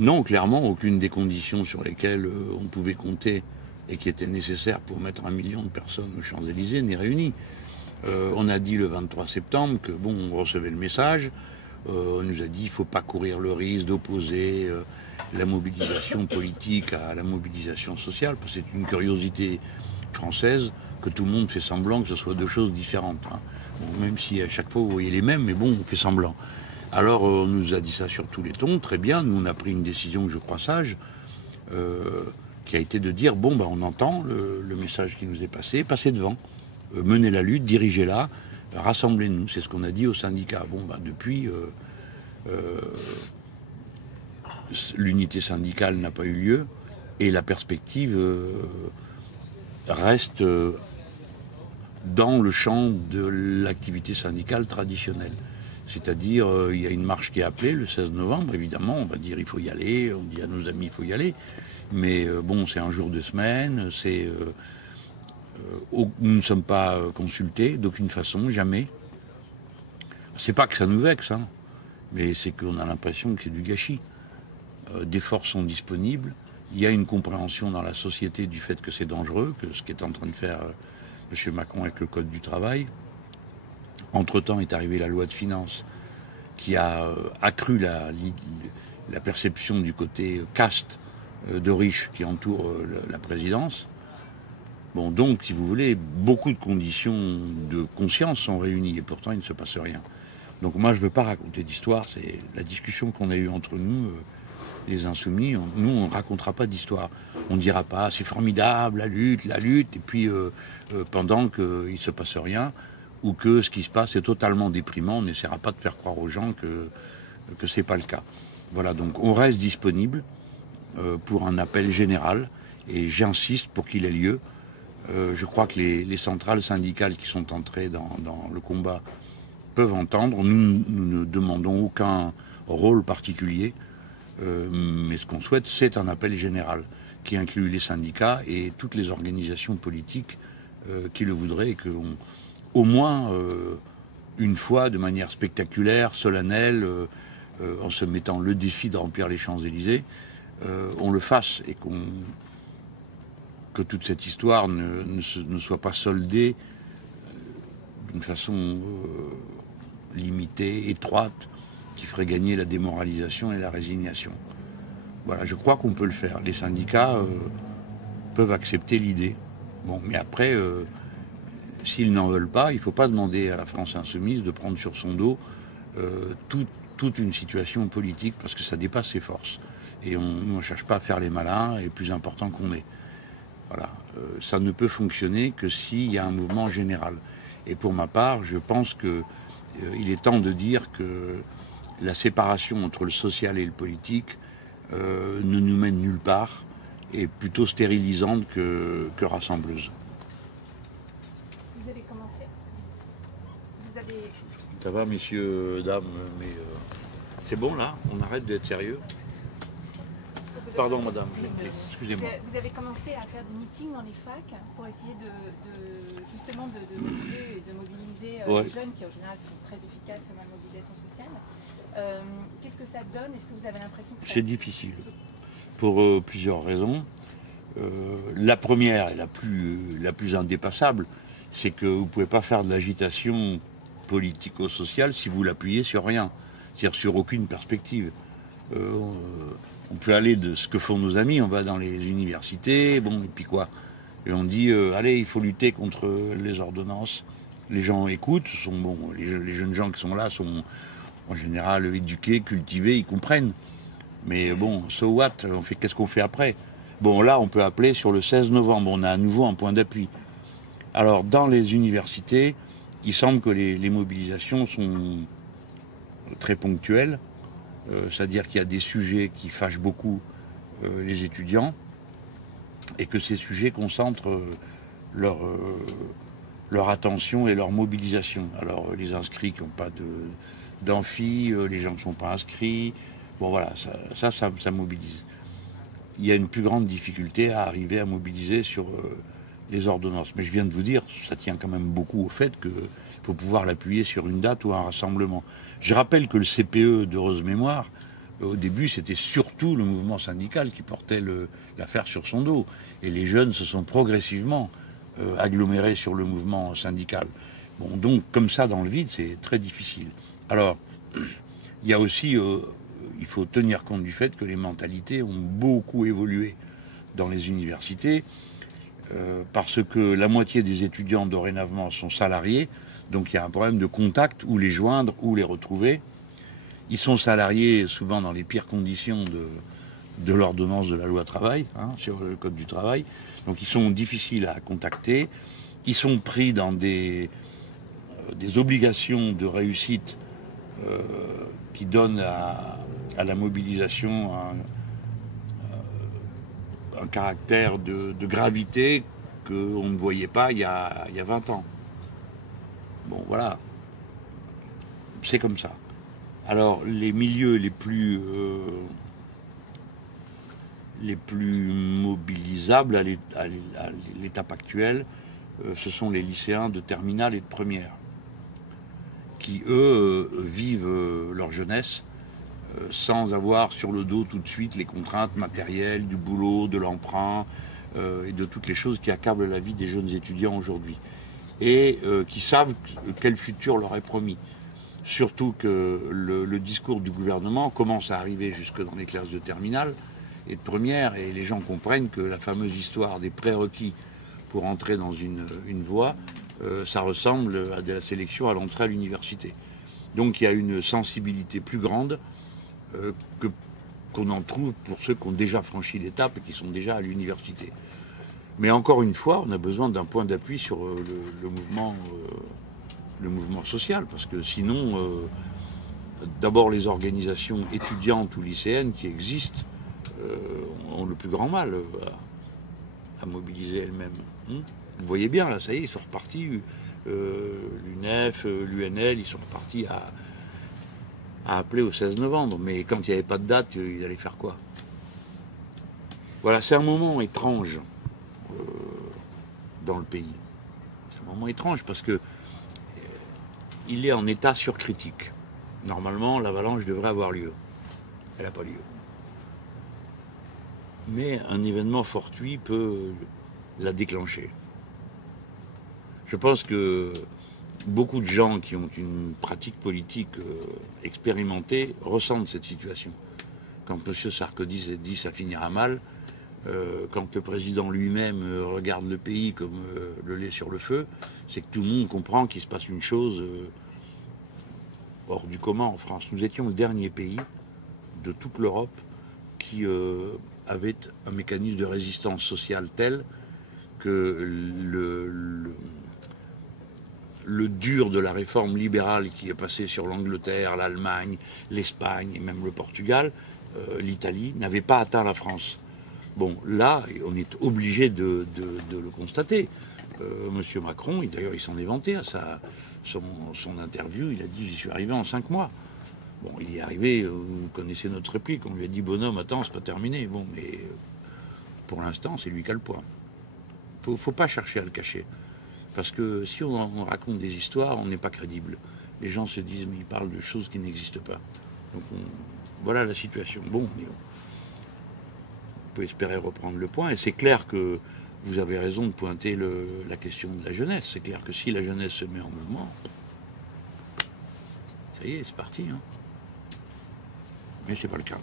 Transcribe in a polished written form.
Non, clairement, aucune des conditions sur lesquelles on pouvait compter et qui étaient nécessaires pour mettre 1 million de personnes aux Champs-Élysées n'est réunie. On a dit le 23 septembre que, bon, on recevait le message. On nous a dit qu'il ne faut pas courir le risque d'opposer la mobilisation politique à la mobilisation sociale, parce que c'est une curiosité française que tout le monde fait semblant que ce soit deux choses différentes. Hein. Bon, même si à chaque fois vous voyez les mêmes, mais bon, on fait semblant. Alors on nous a dit ça sur tous les tons, très bien, nous on a pris une décision que je crois sage, qui a été de dire, bon, bah, on entend le message qui nous est passez devant, menez la lutte, dirigez-la, rassemblez-nous, c'est ce qu'on a dit aux syndicats. Bon, bah, depuis, l'unité syndicale n'a pas eu lieu, et la perspective reste dans le champ de l'activité syndicale traditionnelle. C'est-à-dire, il y a une marche qui est appelée le 16 novembre, évidemment, on va dire il faut y aller, on dit à nos amis il faut y aller, mais bon, c'est un jour de semaine, nous ne sommes pas consultés d'aucune façon, jamais. C'est pas que ça nous vexe, hein, mais c'est qu'on a l'impression que c'est du gâchis. Des forces sont disponibles, il y a une compréhension dans la société du fait que c'est dangereux, que ce qu'est en train de faire M. Macron avec le Code du travail. Entre-temps est arrivée la loi de finances qui a accru la perception du côté caste de riches qui entoure la présidence. Bon, donc, si vous voulez, beaucoup de conditions de conscience sont réunies et pourtant il ne se passe rien. Donc moi, je ne veux pas raconter d'histoire, c'est la discussion qu'on a eue entre nous, les insoumis, nous, on ne racontera pas d'histoire. On ne dira pas, c'est formidable, la lutte, et puis pendant qu'il ne se passe rien, ou que ce qui se passe est totalement déprimant, on n'essaiera pas de faire croire aux gens que ce n'est pas le cas. Voilà, donc on reste disponible pour un appel général, et j'insiste pour qu'il ait lieu. Je crois que les centrales syndicales qui sont entrées dans le combat peuvent entendre. Nous ne demandons aucun rôle particulier, mais ce qu'on souhaite, c'est un appel général qui inclut les syndicats et toutes les organisations politiques qui le voudraient, et qu'au moins une fois, de manière spectaculaire, solennelle, en se mettant le défi de remplir les Champs-Élysées, on le fasse, et que toute cette histoire ne soit pas soldée d'une façon limitée, étroite, qui ferait gagner la démoralisation et la résignation. Voilà, je crois qu'on peut le faire. Les syndicats peuvent accepter l'idée. Bon, mais après, s'ils n'en veulent pas, il ne faut pas demander à la France insoumise de prendre sur son dos toute une situation politique, parce que ça dépasse ses forces. Et on ne cherche pas à faire les malins, et plus important qu'on est. Voilà, ça ne peut fonctionner que s'il y a un mouvement général. Et pour ma part, je pense qu'il est temps de dire que la séparation entre le social et le politique ne nous mène nulle part, et plutôt stérilisante que rassembleuse. Vous avez commencé. Ça va, messieurs, dames, mais c'est bon là? On arrête d'être sérieux? Pardon, madame, excusez-moi. Vous avez commencé à faire des meetings dans les facs pour essayer justement de motiver et de mobiliser les jeunes qui en général sont très efficaces dans la mobilisation sociale. Qu'est-ce que ça donne? Est-ce que vous avez l'impression que c'est difficile pour plusieurs raisons. La première et la plus indépassable, c'est que vous ne pouvez pas faire de l'agitation politico-sociale si vous l'appuyez sur rien, c'est-à-dire sur aucune perspective. On peut aller de ce que font nos amis, on va dans les universités, bon, et puis quoi? Et on dit, allez, il faut lutter contre les ordonnances. Les gens écoutent, les jeunes gens qui sont là sont en général éduqués, cultivés, ils comprennent. Mais bon, so what? Qu'est-ce qu'on fait après? Bon, là, on peut appeler sur le 16 novembre, on a à nouveau un point d'appui. Alors, dans les universités, il semble que les mobilisations sont très ponctuelles. C'est-à-dire qu'il y a des sujets qui fâchent beaucoup les étudiants, et que ces sujets concentrent leur attention et leur mobilisation. Alors les inscrits qui n'ont pas d'amphi, les gens qui ne sont pas inscrits, bon voilà, ça mobilise. Il y a une plus grande difficulté à arriver à mobiliser sur les ordonnances. Mais je viens de vous dire, ça tient quand même beaucoup au fait qu'il faut pouvoir l'appuyer sur une date ou un rassemblement. Je rappelle que le CPE d'heureuse mémoire Au début, c'était surtout le mouvement syndical qui portait l'affaire sur son dos. Et les jeunes se sont progressivement agglomérés sur le mouvement syndical. Bon, donc, comme ça, dans le vide, c'est très difficile. Alors, il y a aussi, il faut tenir compte du fait que les mentalités ont beaucoup évolué dans les universités, parce que la moitié des étudiants dorénavant sont salariés, donc il y a un problème de contact, où les joindre, où les retrouver. Ils sont salariés souvent dans les pires conditions de l'ordonnance de la loi travail, sur le code du travail. Donc ils sont difficiles à contacter. Ils sont pris dans des obligations de réussite qui donnent à la mobilisation un caractère de gravité qu'on ne voyait pas il y a 20 ans. Bon, voilà. C'est comme ça. Alors, les milieux les plus mobilisables à l'étape actuelle, ce sont les lycéens de terminale et de première, qui, eux, vivent leur jeunesse sans avoir sur le dos tout de suite les contraintes matérielles, du boulot, de l'emprunt et de toutes les choses qui accablent la vie des jeunes étudiants aujourd'hui. Et qui savent quel futur leur est promis. Surtout que le discours du gouvernement commence à arriver jusque dans les classes de terminale et de première, et les gens comprennent que la fameuse histoire des prérequis pour entrer dans une voie, ça ressemble à de la sélection à l'entrée à l'université. Donc il y a une sensibilité plus grande qu'on en trouve pour ceux qui ont déjà franchi l'étape et qui sont déjà à l'université. Mais encore une fois, on a besoin d'un point d'appui sur le mouvement social, parce que sinon, d'abord les organisations étudiantes ou lycéennes qui existent ont le plus grand mal à mobiliser elles-mêmes. Vous voyez bien, là, ça y est, ils sont repartis, l'UNEF, l'UNL, ils sont repartis à appeler au 16 novembre. Mais quand il n'y avait pas de date, ils allaient faire quoi? Voilà, c'est un moment étrange dans le pays. C'est un moment étrange parce que il est en état surcritique. Normalement, l'avalanche devrait avoir lieu. Elle n'a pas lieu. Mais un événement fortuit peut la déclencher. Je pense que beaucoup de gens qui ont une pratique politique expérimentée ressentent cette situation. Quand M. Sarkozy dit ça finira mal, quand le président lui-même regarde le pays comme le lait sur le feu, c'est que tout le monde comprend qu'il se passe une chose hors du commun en France. Nous étions le dernier pays de toute l'Europe qui avait un mécanisme de résistance sociale tel que le dur de la réforme libérale qui est passée sur l'Angleterre, l'Allemagne, l'Espagne et même le Portugal, l'Italie, n'avait pas atteint la France. Bon, là, on est obligé de le constater. Monsieur Macron, d'ailleurs, il s'en est vanté à son interview, il a dit « j'y suis arrivé en 5 mois ». Bon, il est arrivé, vous connaissez notre réplique, on lui a dit « bonhomme, attends, c'est pas terminé ». Bon, mais pour l'instant, c'est lui qui a le point. Faut pas chercher à le cacher. Parce que si on raconte des histoires, on n'est pas crédible. Les gens se disent « mais il parle de choses qui n'existent pas ». Donc voilà la situation. Bon, mais on peut espérer reprendre le point. Et c'est clair que vous avez raison de pointer la question de la jeunesse. C'est clair que si la jeunesse se met en mouvement, ça y est, c'est parti. Mais c'est pas le cas.